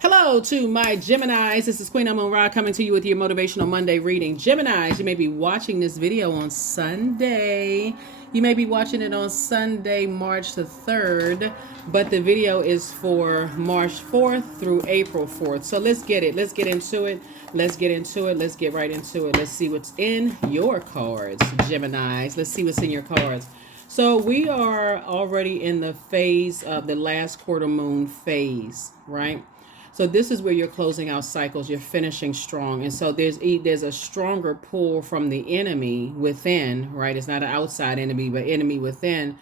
Hello to my Geminis. This is Queen Amun Ra coming to you with your Motivational Monday reading. Geminis, you may be watching this video on Sunday. You may be watching it on Sunday, March the 3rd, but the video is for March 4th through April 4th. So let's get it. Let's get into it. Let's get into it. Let's get right into it. Let's see what's in your cards, Geminis. Let's see what's in your cards. So we are already in the phase of the last quarter moon phase, right? So this is where you're closing out cycles, you're finishing strong. And so there's a stronger pull from the enemy within, right? It's not an outside enemy, but enemy within,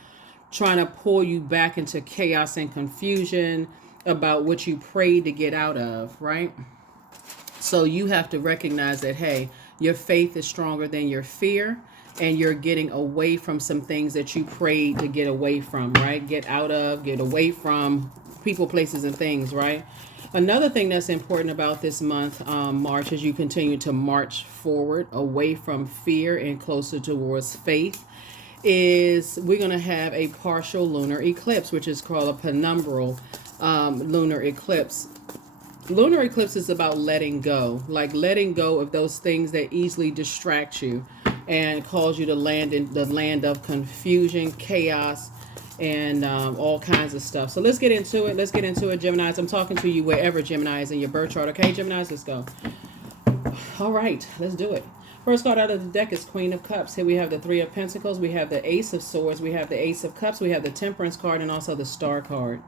trying to pull you back into chaos and confusion about what you prayed to get out of, right? So you have to recognize that, hey, your faith is stronger than your fear, and you're getting away from some things that you prayed to get away from, right? Get out of, get away from people, places, and things, right? Another thing that's important about this month, March, as you continue to march forward away from fear and closer towards faith, is we're going to have a partial lunar eclipse, which is called a penumbral lunar eclipse. Lunar eclipse is about letting go, like letting go of those things that easily distract you and cause you to land in the land of confusion, chaos, and all kinds of stuff. So let's get into it. Let's get into it, Geminis. I'm talking to you wherever Gemini is in your birth chart. Okay, Geminis, let's go. All right, let's do it. First card out of the deck is Queen of Cups. Here we have the Three of Pentacles. We have the Ace of Swords. We have the Ace of Cups. We have the Temperance card and also the Star card.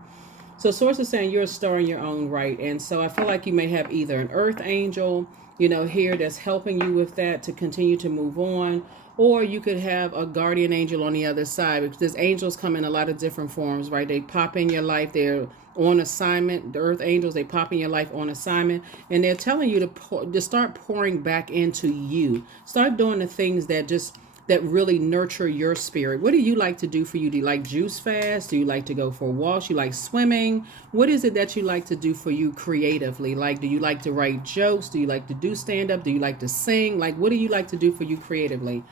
So Source is saying you're a star in your own right. And so I feel like you may have either an earth angel, here that's helping you with that to continue to move on. Or you could have a guardian angel on the other side, because these angels come in a lot of different forms, right? They pop in your life. They're on assignment. The earth angels, they pop in your life on assignment. And they're telling you to start pouring back into you. Start doing the things that really nurture your spirit. What do you like to do for you? Do you like juice fast? Do you like to go for walks? Do you like swimming? What is it that you like to do for you creatively? Like, do you like to write jokes? Do you like to do stand-up? Do you like to sing? Like, what do you like to do for you creatively?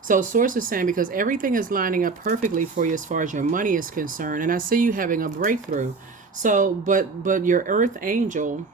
So Source is saying, because everything is lining up perfectly for you as far as your money is concerned, and I see you having a breakthrough. So, but your earth angel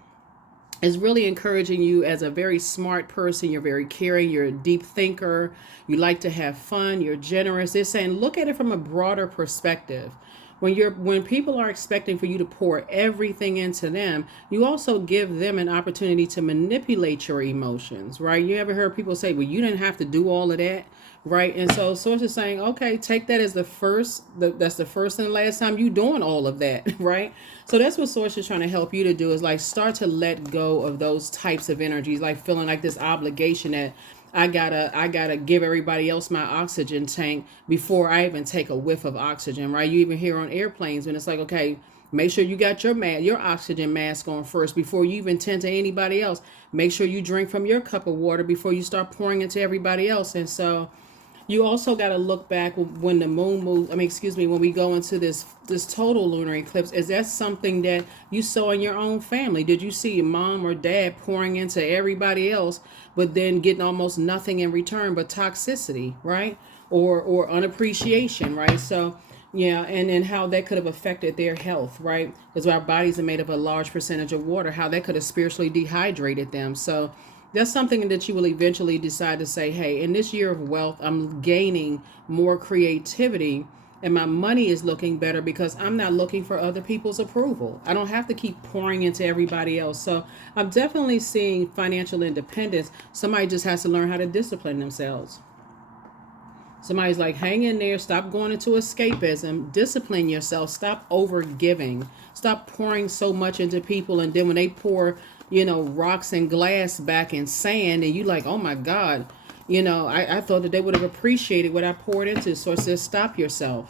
is really encouraging you as a very smart person. You're very caring. You're a deep thinker. You like to have fun. You're generous. They're saying, look at it from a broader perspective. When people are expecting for you to pour everything into them, you also give them an opportunity to manipulate your emotions, right? You ever heard people say, well, you didn't have to do all of that, right? And so Source is saying, okay, take that as that's the first and the last time you doing all of that, right? So that's what Source is trying to help you to do, is like start to let go of those types of energies, like feeling like this obligation that I gotta give everybody else my oxygen tank before I even take a whiff of oxygen, right? You even hear on airplanes when it's like, okay, make sure you got your oxygen mask on first before you even tend to anybody else. Make sure you drink from your cup of water before you start pouring into everybody else. And so you also got to look back when the moon moves. When we go into this total lunar eclipse, is that something that you saw in your own family? Did you see your mom or dad pouring into everybody else, but then getting almost nothing in return but toxicity, right? Or unappreciation, right? So yeah, and then how that could have affected their health, right? Because our bodies are made up of a large percentage of water, how that could have spiritually dehydrated them. So that's something that you will eventually decide to say, hey, in this year of wealth, I'm gaining more creativity and my money is looking better because I'm not looking for other people's approval. I don't have to keep pouring into everybody else. So I'm definitely seeing financial independence. Somebody just has to learn how to discipline themselves. Somebody's like, hang in there, stop going into escapism, discipline yourself, stop over giving, stop pouring so much into people, and then when they pour rocks and glass back in sand, and you like, oh my God, I thought that they would have appreciated what I poured into. So it says, stop yourself.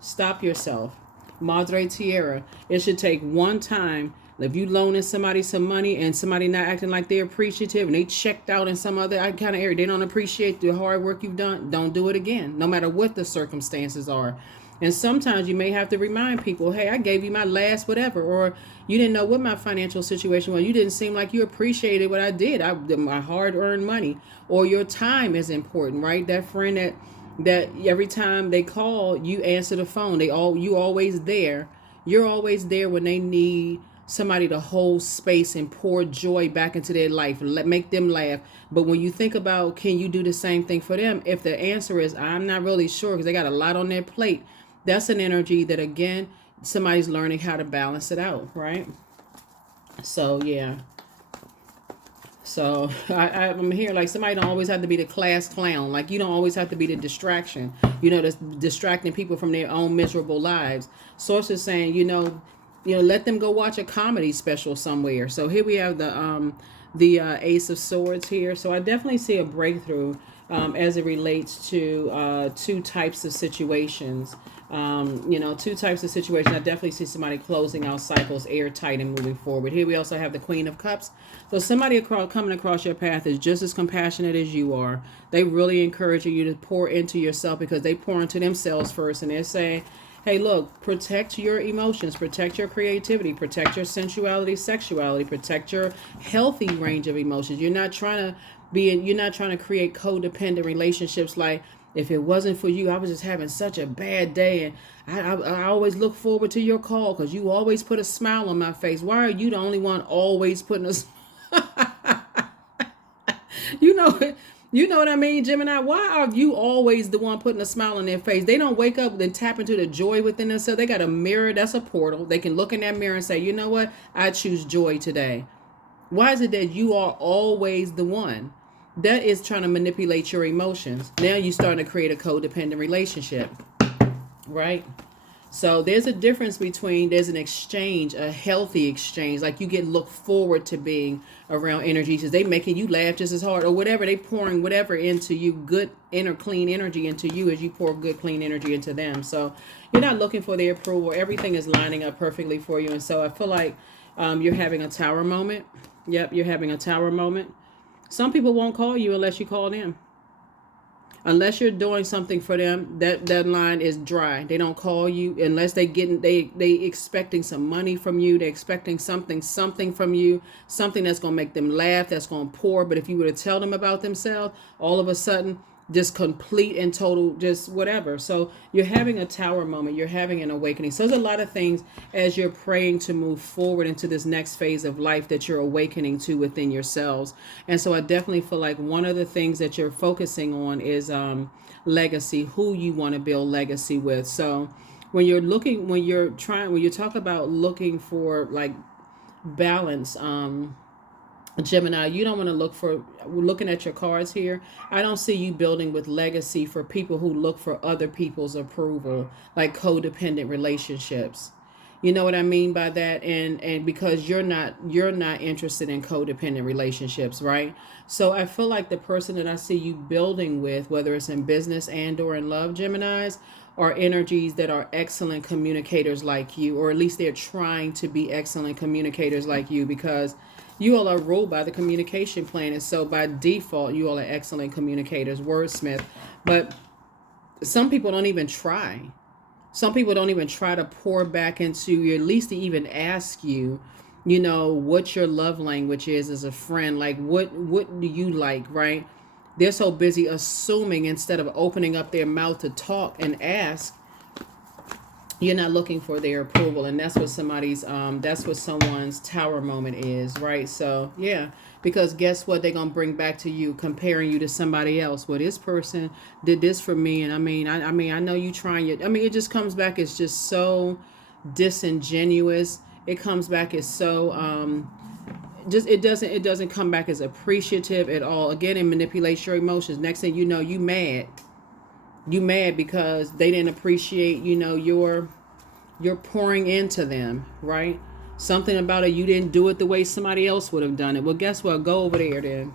Stop yourself. Madre Tierra. It should take one time. If you loaning somebody some money and somebody not acting like they're appreciative and they checked out in some other kind of area, they don't appreciate the hard work you've done, don't do it again, no matter what the circumstances are. And sometimes you may have to remind people, hey, I gave you my last whatever, or you didn't know what my financial situation was. You didn't seem like you appreciated what I did. My hard-earned money, or your time is important, right? That friend that every time they call, you answer the phone. You always there. You're always there when they need somebody to hold space and pour joy back into their life, make them laugh. But when you think about, can you do the same thing for them? If the answer is, I'm not really sure because they got a lot on their plate, that's an energy that, again, somebody's learning how to balance it out, right? So, yeah. So I'm here, like, somebody don't always have to be the class clown. Like, you don't always have to be the distraction, that's distracting people from their own miserable lives. Source is saying, let them go watch a comedy special somewhere. So here we have the Ace of Swords here. So I definitely see a breakthrough as it relates to two types of situations. Two types of situations. I definitely see somebody closing out cycles airtight and moving forward. Here we also have the Queen of Cups. So somebody coming across your path is just as compassionate as you are. They really encourage you to pour into yourself because they pour into themselves first. And they're saying, hey, look, protect your emotions, protect your creativity, protect your sensuality, sexuality, protect your healthy range of emotions. You're not trying to create codependent relationships like, if it wasn't for you, I was just having such a bad day, and I always look forward to your call because you always put a smile on my face. Why are you the only one always putting a you know what I mean, Gemini? Why are you always the one putting a smile on their face? They don't wake up and tap into the joy within themselves. They got a mirror, that's a portal. They can look in that mirror and say, you know what? I choose joy today. Why is it that you are always the one? That is trying to manipulate your emotions. Now you're starting to create a codependent relationship, right? So there's a difference between, there's an exchange, a healthy exchange. Like, you get look forward to being around energies because they making you laugh just as hard or whatever. They pouring whatever into you, good inner clean energy into you as you pour good clean energy into them. So you're not looking for their approval. Everything is lining up perfectly for you. And so I feel like you're having a tower moment. Yep, you're having a tower moment. Some people won't call you unless you call them. Unless you're doing something for them, that line is dry. They don't call you unless they expecting some money from you. They're expecting something from you, something that's gonna make them laugh, that's gonna pour. But if you were to tell them about themselves, all of a sudden, just complete and total, just whatever. So you're having a tower moment. You're having an awakening. So there's a lot of things as you're praying to move forward into this next phase of life that you're awakening to within yourselves. And so I definitely feel like one of the things that you're focusing on is legacy, who you want to build legacy with. So when you talk about looking for like balance, Gemini, you don't want to looking at your cards here. I don't see you building with legacy for people who look for other people's approval, like codependent relationships. You know what I mean by that? And because you're not interested in codependent relationships, right? So I feel like the person that I see you building with, whether it's in business and or in love, Geminis, are energies that are excellent communicators like you, or at least they're trying to be excellent communicators like you, because you all are ruled by the communication plan. And so by default, you all are excellent communicators, wordsmith. But some people don't even try. Some people don't even try to pour back into you, at least to even ask you, what your love language is as a friend. Like, what do you like, right? They're so busy assuming instead of opening up their mouth to talk and ask. You're not looking for their approval, and that's what someone's tower moment is, right? So yeah, because guess what? They're gonna bring back to you, comparing you to somebody else. Well, this person did this for me, and I know you trying it. It just comes back as just so disingenuous. It comes back as so it doesn't come back as appreciative at all. Again, it manipulates your emotions. Next thing you know, you mad. You mad because they didn't appreciate, you're pouring into them, right? Something about it, you didn't do it the way somebody else would have done it. Well, guess what? Go over there then.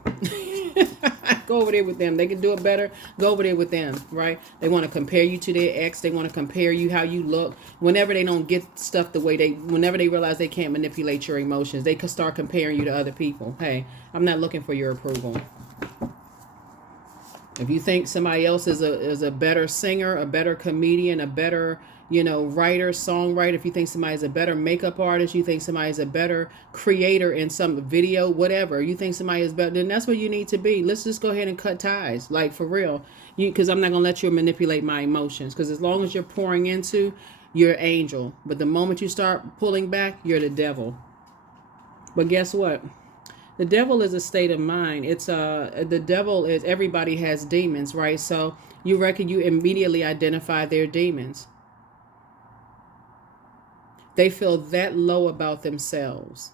Go over there with them. They can do it better. Go over there with them, right? They want to compare you to their ex. They want to compare you how you look. Whenever they don't get stuff whenever they realize they can't manipulate your emotions, they can start comparing you to other people. Hey, I'm not looking for your approval. If you think somebody else is a better singer, a better comedian, a better, writer, songwriter, if you think somebody is a better makeup artist, you think somebody is a better creator in some video, whatever, you think somebody is better, then that's what you need to be. Let's just go ahead and cut ties, like for real. Because I'm not going to let you manipulate my emotions. Because as long as you're pouring into, you're an angel. But the moment you start pulling back, you're the devil. But guess what? The devil is a state of mind. It's the devil is, everybody has demons, right? So you reckon you immediately identify their demons. They feel that low about themselves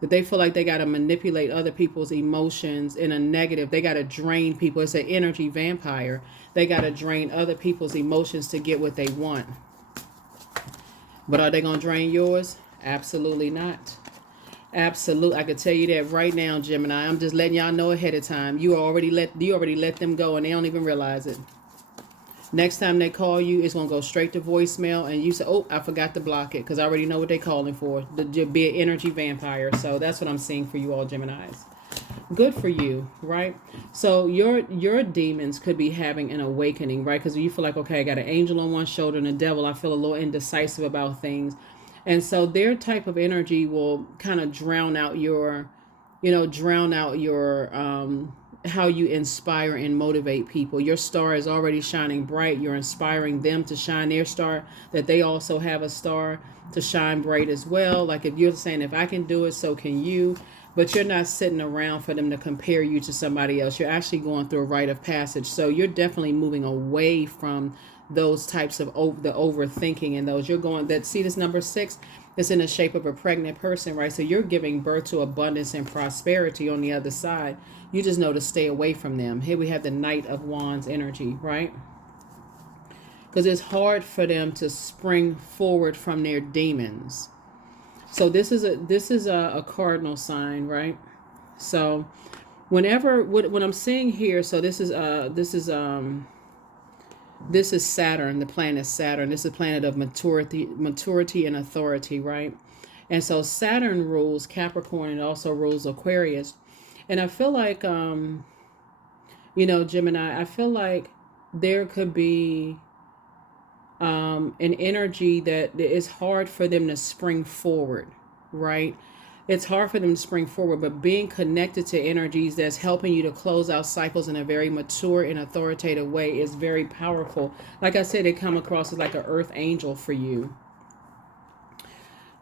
that they feel like they got to manipulate other people's emotions in a negative. They got to drain people. It's an energy vampire. They got to drain other people's emotions to get what they want. But are they going to drain yours? Absolutely not. Absolutely. I could tell you that right now, Gemini. I'm just letting y'all know ahead of time. You already let them go and they don't even realize it. Next time they call you, it's going to go straight to voicemail. And you say, oh, I forgot to block it because I already know what they're calling for. To be an energy vampire. So that's what I'm seeing for you all, Geminis. Good for you, right? So your demons could be having an awakening, right? Because you feel like, okay, I got an angel on one shoulder and a devil. I feel a little indecisive about things. And so their type of energy will kind of drown out your how you inspire and motivate people. Your star is already shining bright. You're inspiring them to shine their star, that they also have a star to shine bright as well. Like if you're saying, if I can do it, so can you. But you're not sitting around for them to compare you to somebody else. You're actually going through a rite of passage. So you're definitely moving away from those types of the overthinking and those. You're going that, see this number 6? It's in the shape of a pregnant person, right? So you're giving birth to abundance and prosperity on the other side. You just know to stay away from them. Here we have the Knight of Wands energy, right? Because it's hard for them to spring forward from their demons. So this is a cardinal sign, right? So whenever what I'm seeing here, so this is Saturn, the planet Saturn. This is a planet of maturity and authority, right? And so Saturn rules Capricorn and also rules Aquarius. And I feel like, Gemini, I feel like there could be an energy that is hard for them to spring forward, right? It's hard for them to spring forward, but being connected to energies that's helping you to close out cycles in a very mature and authoritative way is very powerful. Like I said, they come across as like an earth angel for you.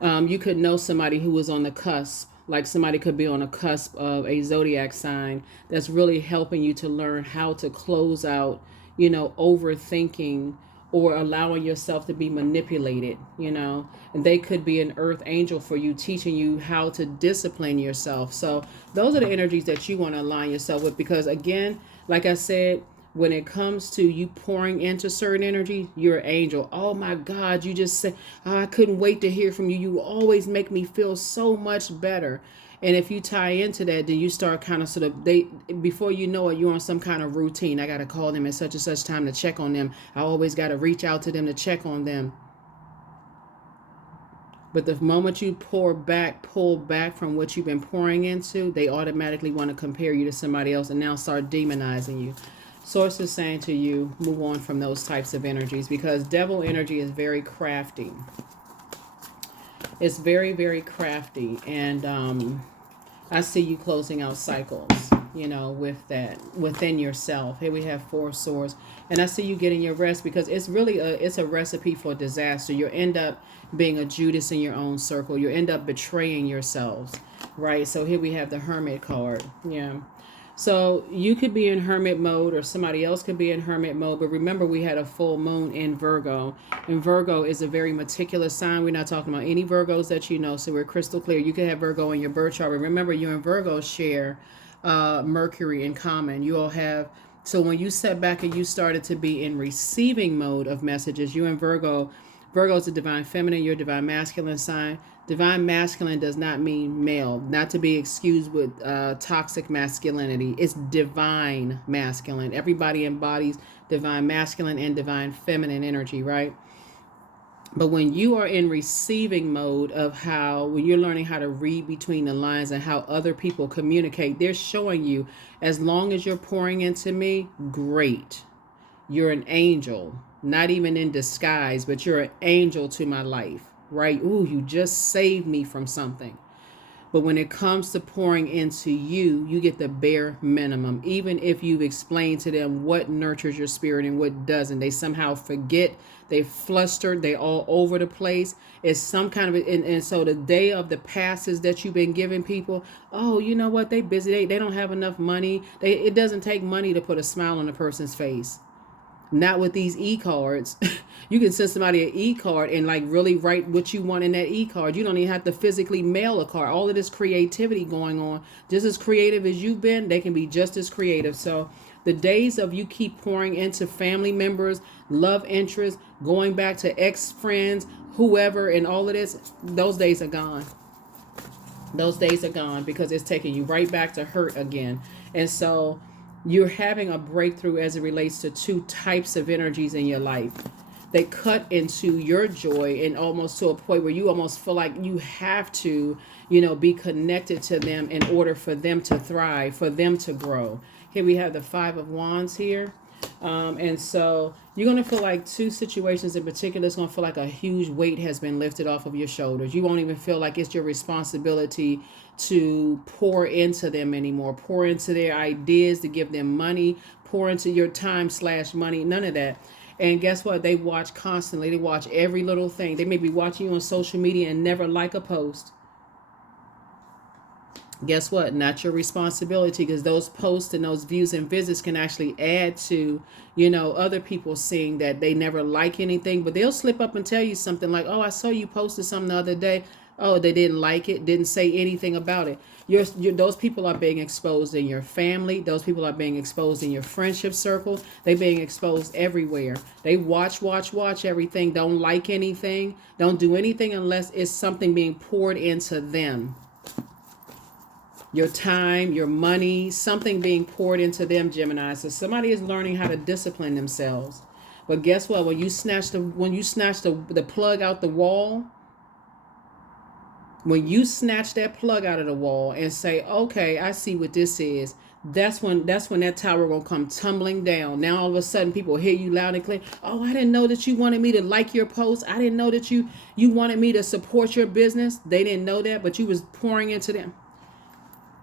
You could know somebody who was on the cusp, like somebody could be on a cusp of a zodiac sign that's really helping you to learn how to close out, overthinking or allowing yourself to be manipulated, and they could be an earth angel for you, teaching you how to discipline yourself. So those are the energies that you want to align yourself with, because again, like I said, when it comes to you pouring into certain energy, you're an angel. Oh my God, you just said, oh, I couldn't wait to hear from you. You always make me feel so much better. And if you tie into that, then you start kind of before you know it, you're on some kind of routine. I got to call them at such and such time to check on them. I always got to reach out to them to check on them. But the moment you pull back from what you've been pouring into, they automatically want to compare you to somebody else and now start demonizing you. Source is saying to you, move on from those types of energies, because devil energy is very crafty. It's very, very crafty. And I see you closing out cycles, with that within yourself. Here we have 4 swords. And I see you getting your rest, because it's really it's a recipe for disaster. You end up being a Judas in your own circle. You end up betraying yourselves, right? So here we have the Hermit card. Yeah. So you could be in hermit mode, or somebody else could be in hermit mode. But remember, we had a full moon in Virgo. And Virgo is a very meticulous sign. We're not talking about any Virgos that you know. So we're crystal clear. You could have Virgo in your birth chart. But remember, you and Virgo share Mercury in common. You all have. So when you set back and you started to be in receiving mode of messages, you and Virgo is the divine feminine. You're divine masculine sign. Divine masculine does not mean male, not to be excused with toxic masculinity. It's divine masculine. Everybody embodies divine masculine and divine feminine energy, right? But when you are in receiving mode of when you're learning how to read between the lines and how other people communicate, they're showing you, as long as you're pouring into me, great. You're an angel, not even in disguise, but you're an angel to my life. Right? Ooh, you just saved me from something. But when it comes to pouring into you, you get the bare minimum. Even if you've explained to them what nurtures your spirit and what doesn't, they somehow forget. They flustered. They all over the place. It's some kind of, and so the day of the passes that you've been giving people, oh, you know what? They busy. They don't have enough money. It doesn't take money to put a smile on a person's face. Not with these e-cards. You can send somebody an e-card and like really write what you want in that e-card. You don't even have to physically mail a card. All of this creativity going on. Just as creative as you've been, they can be just as creative. So the days of you keep pouring into family members, love interests, going back to ex-friends, whoever, and all of this, those days are gone. Those days are gone because it's taking you right back to hurt again. And so you're having a breakthrough as it relates to two types of energies in your life. They cut into your joy and almost to a point where you almost feel like you have to, be connected to them in order for them to thrive, for them to grow. Here we have the Five of Wands here. And so you're going to feel like two situations in particular, it's going to feel like a huge weight has been lifted off of your shoulders. You won't even feel like it's your responsibility to pour into them anymore, pour into their ideas, to give them money, pour into your time/money, none of that. And guess what? They watch constantly. They watch every little thing. They may be watching you on social media and never like a post. Guess what? Not your responsibility, because those posts and those views and visits can actually add to, other people seeing that they never like anything, but they'll slip up and tell you something like, oh, I saw you posted something the other day. Oh, they didn't like it, didn't say anything about it. Those people are being exposed in your family. Those people are being exposed in your friendship circle. They're being exposed everywhere. They watch everything, don't like anything, don't do anything unless it's something being poured into them. Your time, your money, something being poured into them, Gemini. So somebody is learning how to discipline themselves. But guess what? When you snatch the plug out the wall, when you snatch that plug out of the wall and say, okay, I see what this is, that's when that tower will come tumbling down. Now all of a sudden people hear you loud and clear. Oh, I didn't know that you wanted me to like your post. I didn't know that you wanted me to support your business. They didn't know that, but you was pouring into them.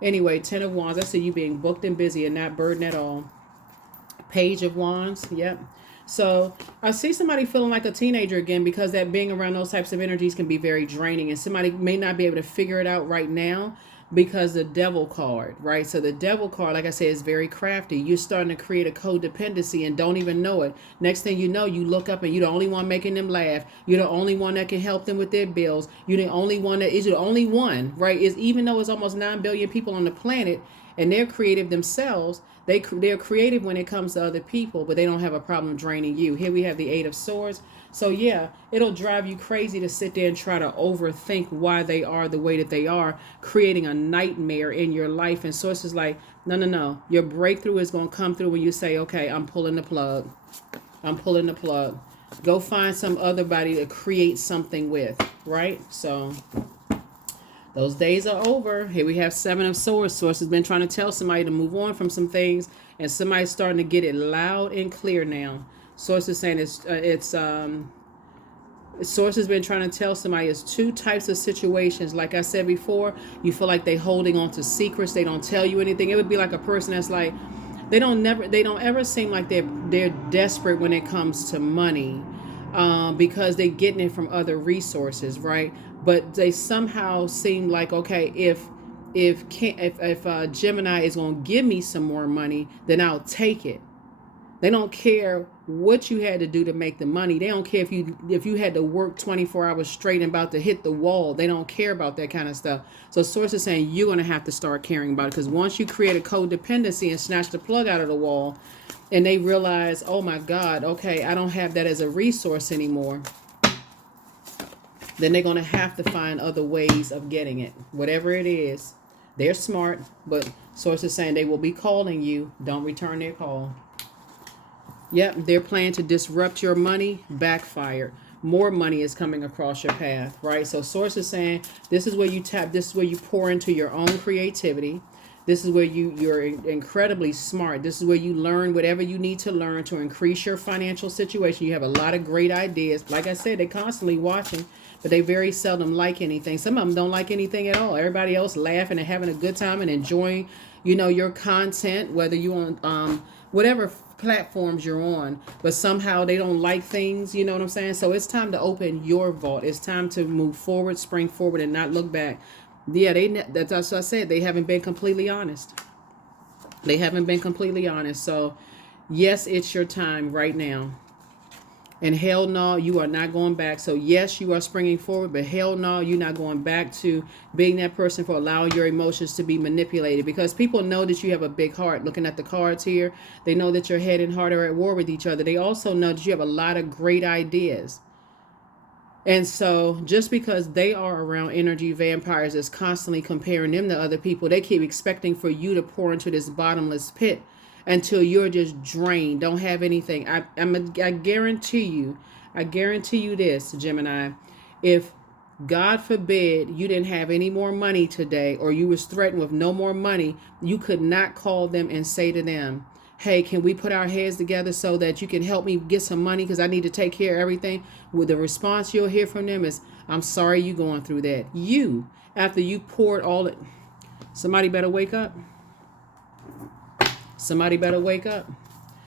Anyway, 10 of Wands. I see you being booked and busy and not burdened at all. Page of Wands. Yep. So I see somebody feeling like a teenager again, because that being around those types of energies can be very draining, and somebody may not be able to figure it out right now because the Devil card, right? So the Devil card, like I said, is very crafty. You're starting to create a codependency and don't even know it. Next thing you know, you look up and you're the only one making them laugh. You're the only one that can help them with their bills. You're the only one right? Is even though it's almost 9 billion people on the planet and they're creative themselves, they're creative when it comes to other people, but they don't have a problem draining you. Here we have the Eight of Swords. So yeah, it'll drive you crazy to sit there and try to overthink why they are the way that they are, creating a nightmare in your life. And Source is like, no. Your breakthrough is going to come through when you say, okay, I'm pulling the plug. I'm pulling the plug. Go find some other body to create something with, right? So those days are over. Here we have Seven of Swords. Source has been trying to tell somebody to move on from some things, and somebody's starting to get it loud and clear now. Source is saying Source has been trying to tell somebody it's two types of situations. Like I said before, you feel like they're holding on to secrets. They don't tell you anything. It would be like a person that's like, they don't ever seem like they're desperate when it comes to money, because they're getting it from other resources, right? But they somehow seem like, okay, if Gemini is going to give me some more money, then I'll take it. They don't care what you had to do to make the money. They don't care if you had to work 24 hours straight and about to hit the wall. They don't care about that kind of stuff. So Source is saying you're going to have to start caring about it, because once you create a codependency and snatch the plug out of the wall, and they realize, oh my God, okay, I don't have that as a resource anymore, then they're going to have to find other ways of getting it. Whatever it is, they're smart, but Source is saying they will be calling you. Don't return their call. Yep, their plan to disrupt your money backfired. More money is coming across your path, right? So Source is saying this is where you tap, this is where you pour into your own creativity. This is where you're incredibly smart. This is where you learn whatever you need to learn to increase your financial situation. You have a lot of great ideas. Like I said, they're constantly watching, but they very seldom like anything. Some of them don't like anything at all. Everybody else laughing and having a good time and enjoying, your content, whether you on whatever platforms you're on, but somehow they don't like things, you know what I'm saying? So it's time to open your vault. It's time to move forward, spring forward, and not look back. Yeah, that's what I said. They haven't been completely honest. They haven't been completely honest. So yes, it's your time right now. And hell no, you are not going back. So yes, you are springing forward, but hell no, you're not going back to being that person for allowing your emotions to be manipulated. Because people know that you have a big heart. Looking at the cards here, they know that your head and heart are at war with each other. They also know that you have a lot of great ideas. And so just because they are around energy vampires that's constantly comparing them to other people, they keep expecting for you to pour into this bottomless pit until you're just drained, don't have anything. I guarantee you this, Gemini, if God forbid you didn't have any more money today, or you was threatened with no more money, you could not call them and say to them, hey, can we put our heads together so that you can help me get some money because I need to take care of everything? Well, the response you'll hear from them is, I'm sorry you going through that. After you poured all it, somebody better wake up. Somebody better wake up,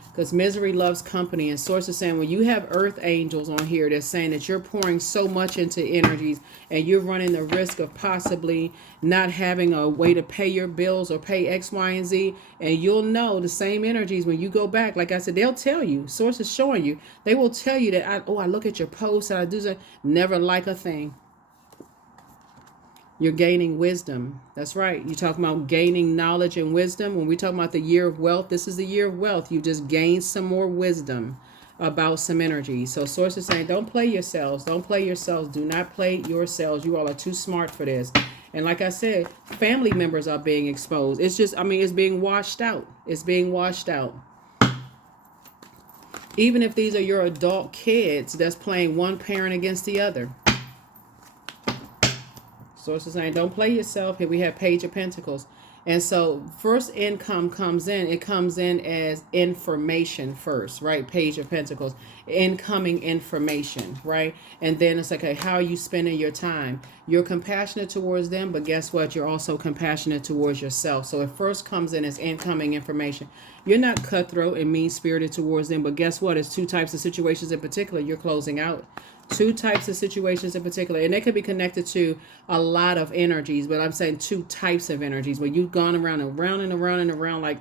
because misery loves company. And Source is saying when you have earth angels on here, they're saying that you're pouring so much into energies and you're running the risk of possibly not having a way to pay your bills or pay X, Y, and Z. And you'll know the same energies when you go back. Like I said, they'll tell you. Source is showing you. They will tell you that, I look at your posts and I do that. Never like a thing. You're gaining wisdom. That's right. You're talking about gaining knowledge and wisdom. When we talk about the year of wealth, this is the year of wealth. You just gained some more wisdom about some energy. So Source is saying, don't play yourselves. Don't play yourselves. Do not play yourselves. You all are too smart for this. And like I said, family members are being exposed. It's just, it's being washed out. It's being washed out. Even if these are your adult kids that's playing one parent against the other. Source is saying, don't play yourself. Here we have Page of Pentacles. And so first income comes in. It comes in as information first, right? Page of Pentacles. Incoming information, right? And then it's like, okay, how are you spending your time? You're compassionate towards them, but guess what? You're also compassionate towards yourself. So it first comes in as incoming information. You're not cutthroat and mean-spirited towards them, but guess what? It's two types of situations in particular you're closing out. Two types of situations in particular, and they could be connected to a lot of energies, but I'm saying two types of energies where you've gone around and around and around and around like,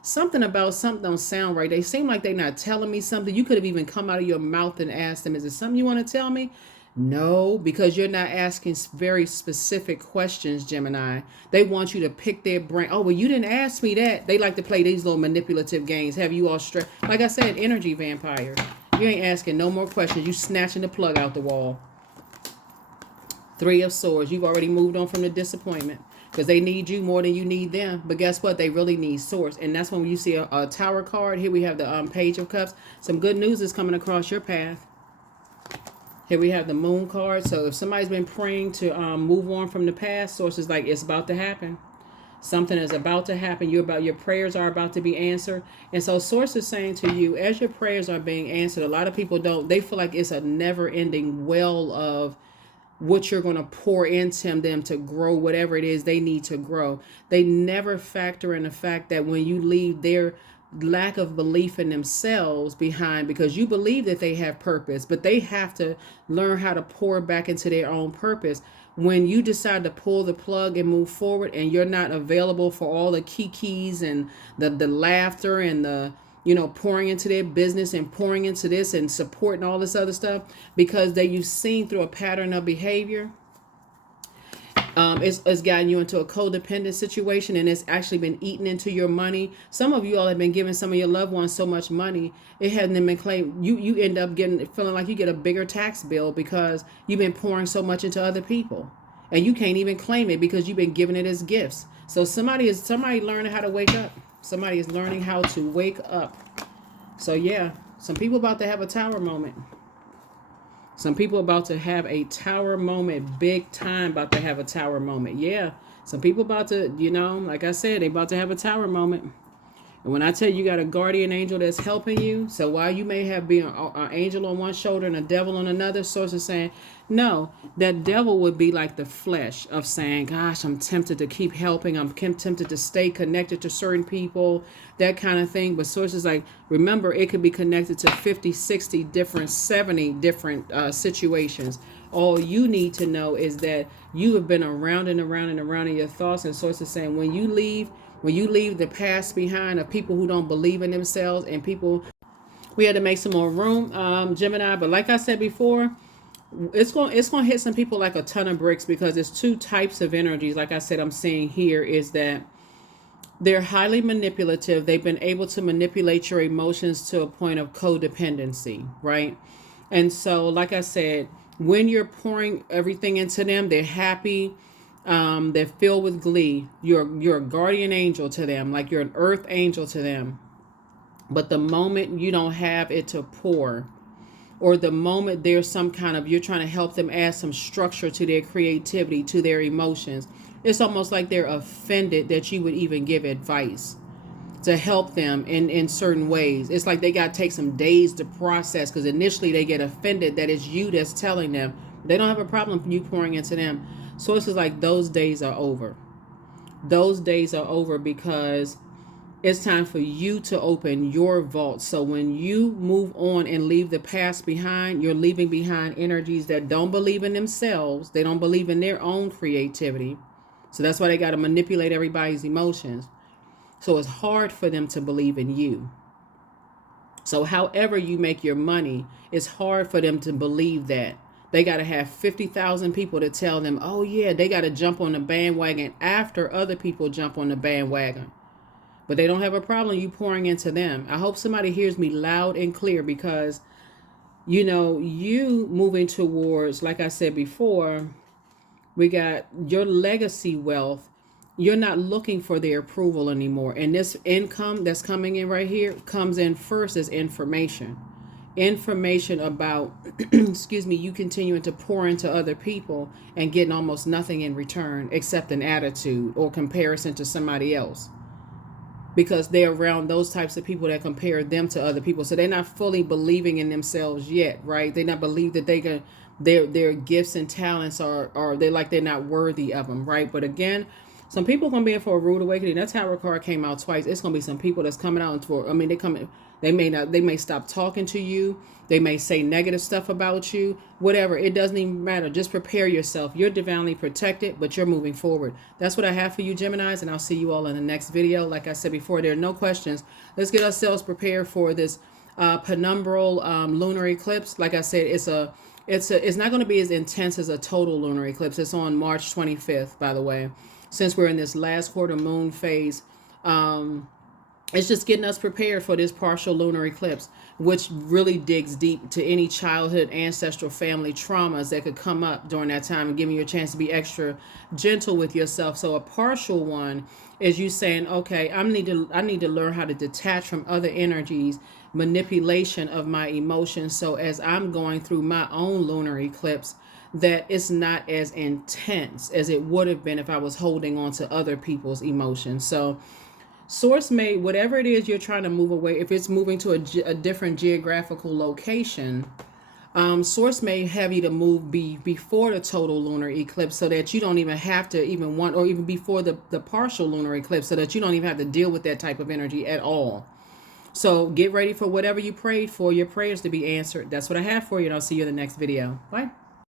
something about something don't sound right. They seem like they're not telling me something. You could have even come out of your mouth and asked them, is it something you want to tell me? No, because you're not asking very specific questions, Gemini. They want you to pick their brain. Oh, well, you didn't ask me that. They like to play these little manipulative games. Have you all straight? Like I said, energy vampire. You ain't asking no more questions. You snatching the plug out the wall. Three of Swords. You've already moved on from the disappointment because they need you more than you need them. But guess what? They really need Source. And that's when you see a Tower card. Here we have the Page of Cups. Some good news is coming across your path. Here we have the Moon card. So if somebody's been praying to move on from the past, Source is like, it's about to happen. Something is about to happen. Your prayers are about to be answered. And so Source is saying to you, as your prayers are being answered, a lot of people they feel like it's a never-ending well of what you're going to pour into them to grow whatever it is they need to grow. They never factor in the fact that when you leave their lack of belief in themselves behind, because you believe that they have purpose, but they have to learn how to pour back into their own purpose. When you decide to pull the plug and move forward and you're not available for all the kikis and the laughter and the, pouring into their business and pouring into this and supporting all this other stuff, because you've seen through a pattern of behavior, it's gotten you into a codependent situation, and it's actually been eating into your money. Some of you all have been giving some of your loved ones so much money, it hasn't been claimed. You end up feeling like you get a bigger tax bill because you've been pouring so much into other people, and you can't even claim it because you've been giving it as gifts. So somebody learning how to wake up. Somebody is learning how to wake up. So yeah, some people about to have a tower moment. Some people about to have a tower moment, big time about to have a tower moment. Yeah, some people about to, like I said, they about to have a tower moment. And when I tell you got a guardian angel that's helping you, so while you may have been an angel on one shoulder and a devil on another, source is saying, no, that devil would be like the flesh of saying, gosh, I'm tempted to keep helping. I'm tempted to stay connected to certain people, that kind of thing. But source is like, remember, it could be connected to 50, 60 different, 70 different situations. All you need to know is that you have been around and around and around in your thoughts. And source is saying, when you leave the past behind of people who don't believe in themselves and people, we had to make some more room, Gemini. But like I said before, it's going to hit some people like a ton of bricks, because there's two types of energies. Like I said, I'm seeing here is that they're highly manipulative. They've been able to manipulate your emotions to a point of codependency, right? And so, like I said, when you're pouring everything into them, they're happy. They're filled with glee. You're a guardian angel to them, like you're an earth angel to them. But the moment you don't have it to pour, or the moment there's some kind of, you're trying to help them add some structure to their creativity, to their emotions, it's almost like they're offended that you would even give advice to help them in certain ways. It's like they got to take some days to process, because initially they get offended that it's you that's telling them. They don't have a problem you pouring into them. So it's just like those days are over. Those days are over, because it's time for you to open your vault. So when you move on and leave the past behind, you're leaving behind energies that don't believe in themselves. They don't believe in their own creativity. So that's why they got to manipulate everybody's emotions. So it's hard for them to believe in you. So however you make your money, it's hard for them to believe that. They got to have 50,000 people to tell them, oh yeah, they got to jump on the bandwagon after other people jump on the bandwagon. But they don't have a problem you pouring into them. I hope somebody hears me loud and clear, because, you know, you moving towards, like I said before, we got your legacy wealth. You're not looking for their approval anymore. And this income that's coming in right here comes in first as information. Information about, excuse me, you continuing to pour into other people and getting almost nothing in return except an attitude or comparison to somebody else. Because they're around those types of people that compare them to other people. So they're not fully believing in themselves yet, right? They not believe that they can, their gifts and talents are they're not worthy of them, right? But again, some people gonna be in for a rude awakening. That Tower card came out twice. It's gonna be some people that's coming out for. I mean, they may stop talking to you. They may say negative stuff about you. Whatever, it doesn't even matter. Just prepare yourself. You're divinely protected, but you're moving forward. That's what I have for you, Geminis, and I'll see you all in the next video. Like I said before, there are no questions. Let's get ourselves prepared for this penumbral lunar eclipse. Like I said, it's not going to be as intense as a total lunar eclipse. It's on March 25th, by the way. Since we're in this last quarter moon phase, it's just getting us prepared for this partial lunar eclipse, which really digs deep to any childhood, ancestral, family traumas that could come up during that time, and giving you a chance to be extra gentle with yourself. So a partial one is you saying, okay, I need to learn how to detach from other energies, manipulation of my emotions. So as I'm going through my own lunar eclipse, that it's not as intense as it would have been if I was holding on to other people's emotions. So source may, whatever it is you're trying to move away, if it's moving to a different geographical location, source may have you to move before the total lunar eclipse, so that you don't even have to even want, or even before the partial lunar eclipse, so that you don't even have to deal with that type of energy at all. So get ready for whatever you prayed for, your prayers to be answered. That's what I have for you, and I'll see you in the next video. Bye.